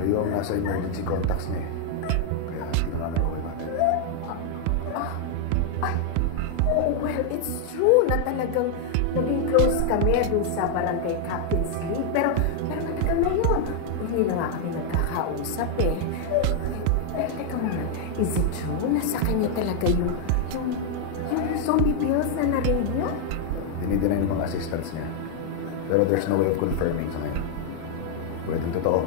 Kayo ang nasa emergency contacts niya eh. Kaya hindi na kami okay natin. Well, it's true na talagang naging close kami dun sa barangay Captain's League. Pero matagal na yun. Hindi na nga kami nagkakausap eh. Pero teka muna, is it true na sa kanya talaga yung zombie pills na na-raid niya? Dinideny ng mga assistants niya. Pero there's no way of confirming sa ngayon. Pwedeng totoo.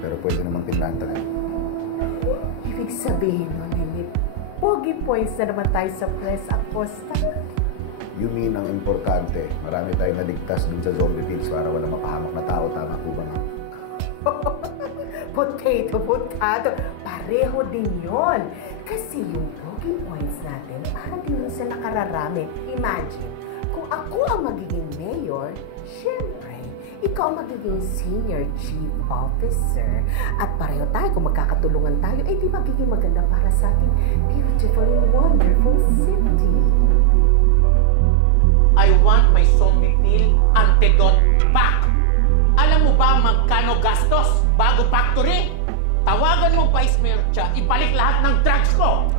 Pero pwede namang pinlanta na. Ibig sabihin mo, Nini, pogi points na naman tayo sa press, Acosta. You mean ang importante, marami tayong naligtas dun sa zombie pills para wala mapahamak na tao. Tama po ba nga? Potato. Pareho din yon. Kasi yung pogi points natin, para din yun sa nakararami. Imagine, kung ako ang magiging mayor, syempre, ikaw ang magiging senior chief officer. At pareho tayo, kung magkakatulungan tayo, eh di magiging maganda para sa ating beautiful and wonderful city. I want my zombie pill antidote pack. Alam mo ba magkano gastos bago factory? Tawagan mo Vice Mayor Cha, ibalik lahat ng drugs ko!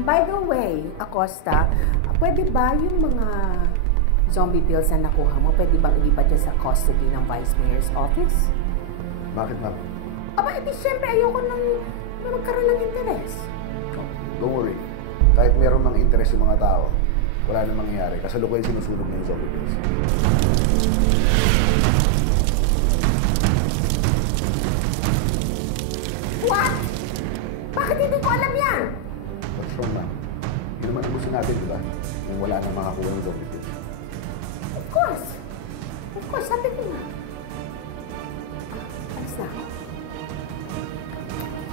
By the way, Acosta, pwede ba yung mga zombie pills na nakuha mo, pwede bang ilipat dyan sa custody ng Vice Mayor's office? Bakit, ma'am? Aba, edi syempre ayoko nang magkaroon ng interes. Don't worry. Kahit meron ng interest yung mga tao, wala nang mangyayari. Kasalukuyan sinusunog na yung zombie pills. What? Bakit hindi ko alam yan? What's wrong, ma'am? Yun naman ang gusto natin, di ba? Yung wala nang makakuha ng zombie pills. Of course, sabi ko nga. Alis na ako.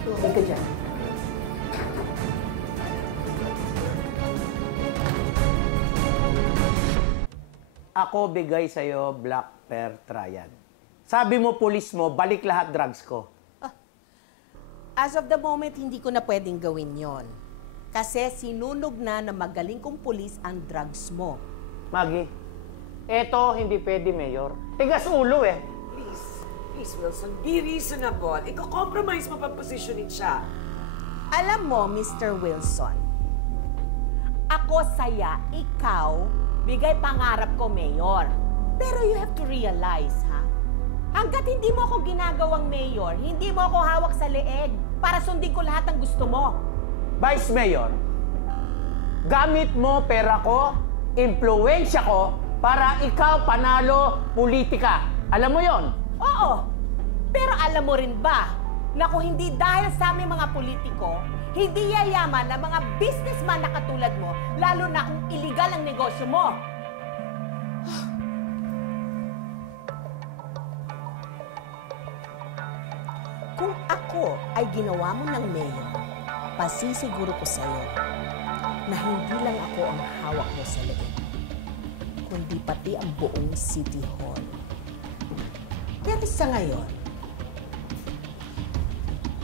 Tumigil ka dyan. Ako bigay sa'yo Black Pearl Triad. Sabi mo, pulis mo, balik lahat drugs ko. As of the moment, hindi ko na pwedeng gawin yon. Kasi sinunog na ng magaling kong pulis ang drugs mo. Maggie, eto hindi pwede, Mayor. Tigas ulo eh. Please, Wilson, be reasonable. Iko-compromise mo pag-positionin siya. Alam mo, Mr. Wilson, ako saya, ikaw, bigay pangarap ko, Mayor. Pero you have to realize, ha? Hanggat hindi mo ako ginagawang Mayor, hindi mo ako hawak sa leeg para sundin ko lahat ng gusto mo. Vice Mayor, gamit mo pera ko, impluwensya ko, para ikaw panalo politika. Alam mo yon? Oo. Pero alam mo rin ba na kung hindi dahil sa aming mga politiko, hindi yayaman ang mga businessman na katulad mo, lalo na kung illegal ang negosyo mo. Kung ako ay ginawa mo ng mayor, pasisiguro ko sa'yo na hindi lang ako ang hawak mo sa leeg, kundi pati ang buong City Hall. Pero sa ngayon,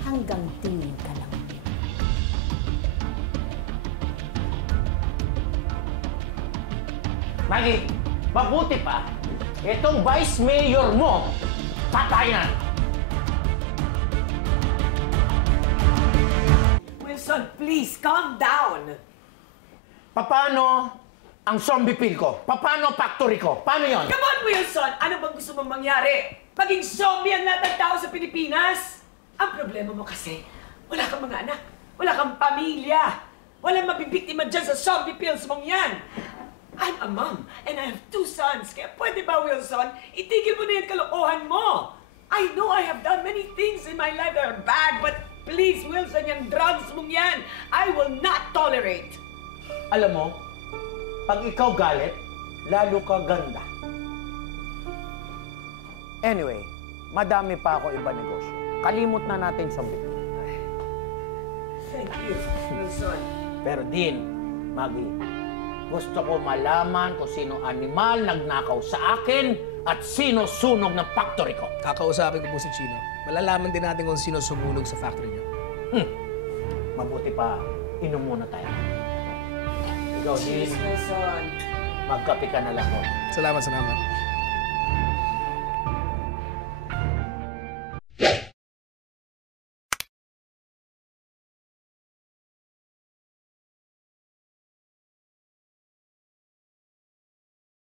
hanggang tingin ka lang. Maggie, mabuti pa, itong Vice Mayor mo, patay na. Wilson, please, calm down. Paano ang zombie pill ko? Paano factory ko? Paano yon? Come on, Wilson! Ano bang gusto mong mangyari? Maging zombie ang lahat ng tao sa Pilipinas? Ang problema mo kasi, wala kang mga anak, wala kang pamilya, walang mabibiktima dyan sa zombie pills mong yan. I'm a mom, and I have 2 sons, kaya pwede ba, Wilson, itigil mo na yung kalokohan mo? I know I have done many things in my life that are bad, but please, Wilson, yung drugs mong yan, I will not tolerate. Alam mo, pag ikaw galit, lalo ka ganda. Anyway, madami pa ako iba negosyo. Kalimot na natin sa bit. Thank you, Wilson. Pero Din, Maggie, gusto ko malaman kung sino animal nagnakaw sa akin at sino sunog ng factory ko. Kakausapin ko po si Chino. Malalaman din natin kung sino sumunog sa factory niyo. Mabuti pa, inom muna tayo. Ikaw, Din, Cheers, my son. magkape ka na lang mo. Salamat.